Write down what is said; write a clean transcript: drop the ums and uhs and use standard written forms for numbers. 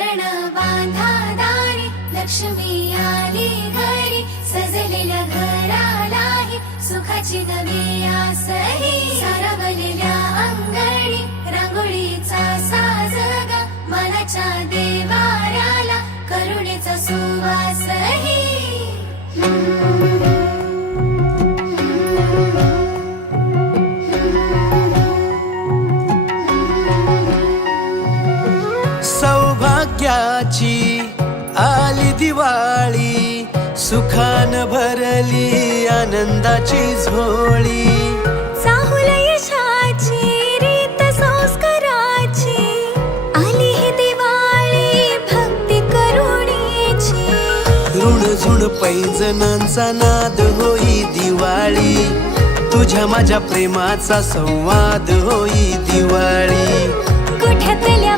तोरण बांधा दारी, लक्ष्मी आली घरी, सजलेल्या घरालाही सुखाची नवी आसही. सारवलेल्या अंगणी रांगोळीचा साजग, मनाच्या देवाऱ्याला करुणेचा सुवासही. सौभाग्याची आली दिवाळी, सुखान भरली आनंदाची झोळी. चाहुल यशाची रीत संस्काराची, आली ही दिवाळी भक्ती करुणेची. ऋण झुण पैजणांचा नाद होई दिवाळी, तुझ्या माझ्या प्रेमाचा संवाद होई दिवाळी. कुठ्यातल्या